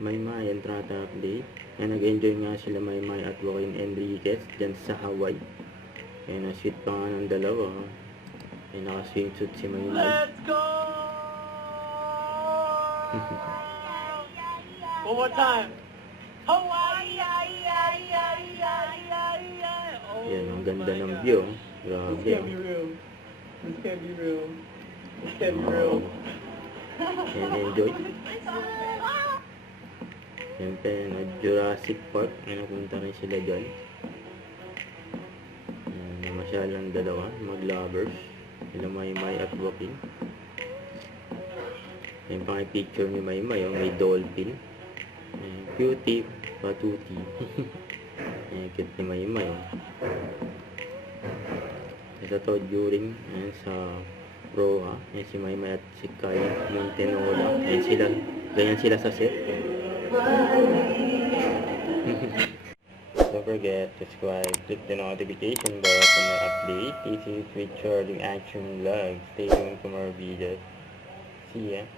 Maymay entrata update. Kaya nag-enjoy nga sila Maymay at Joaquin Enriquez dyan sa Hawaii. Kaya na-sweet pa nga ng dalawa. Kaya naka-swimsuit si Maymay. Let's go! One more time. Hawaii! Oh, Yan, ang ganda ng view. This Grabe. can't be real. This can't be real. This can't be real. And enjoy. Siyempre, Jurassic Park. Napunta rin sila dyan. Namasyal ang dalawa. Mag-lovers. Sila Maymay at Joaquin. Yan pa yung picture ni Maymay. May dolphin. Cutie. Patuti. Cute ni Maymay. Ito to during sa Roa. Yan si Maymay at si Kaya Montenola. Yan sila. Ganyan sila sa set. Don't forget to subscribe, click the notification bell for more updates. This is Richard in Action Vlog. Stay tuned for more videos. See ya.